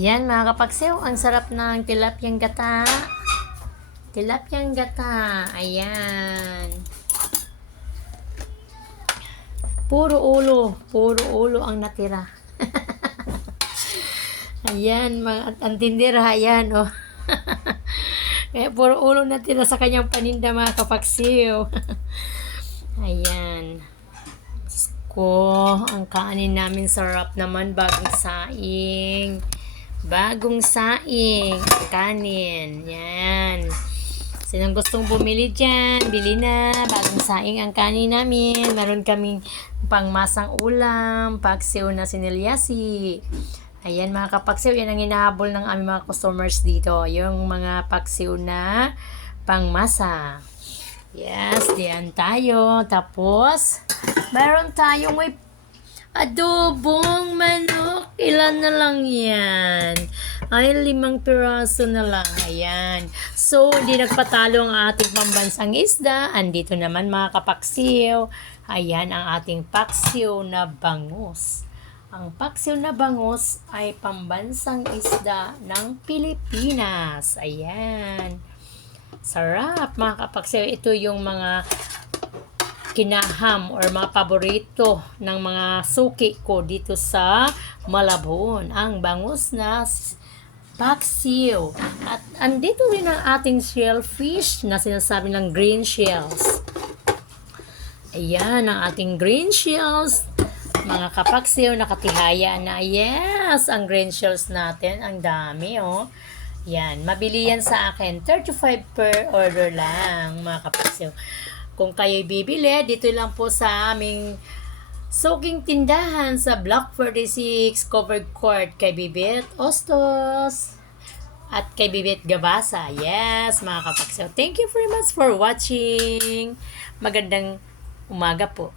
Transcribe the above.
Yan mga kapagsew, ang sarap ng tilapyang gata. Tilapyang gata. Ayan. Puro ulo ang natira. Ayan, mga ang tindera, ayan, oh. Kaya puro ulo natira sa kanyang paninda mga kapagsew. Ayan. Ko, ang kanin namin sarap naman, bagong saing. Bagong saing, kanin. Yan. Sinong gustong bumili dyan, bili na. Bagong saing ang kanin namin. Meron kaming pangmasang ulam, paksiw na sinilyasi. Ayan mga kapaksiw, yan ang hinahabol ng aming mga customers dito. Yung mga paksiw na pangmasa. Yes, diyan tayo. Tapos, meron tayong may adobong manok. Ilan na lang yan? Ay, 5 piraso na lang. Ayan. So, hindi nagpatalo ang ating pambansang isda. Andito naman mga kapaksiw. Ayan ang ating paksiw na bangus. Ang paksiw na bangus ay pambansang isda ng Pilipinas. Ayan. Sarap mga kapaksiw. Ito yung mga kinaham or mga paborito ng mga suki ko dito sa Malabon. Ang bangus na paksiw. At andito rin ang ating shellfish na sinasabi ng green shells. Ayan ang ating green shells. Mga kapaksiw, nakatihaya na. Yes, ang green shells natin. Ang dami, oh. Yan, mabili yan sa akin. 35 per order lang, mga kapaksiw. Kung kayo'y bibili, dito lang po sa aming soking tindahan sa Block 46 Covered Court kay Bibit Ostos at kay Bibit Gabasa. Yes, mga kapaksiw. Thank you very much for watching. Magandang umaga po.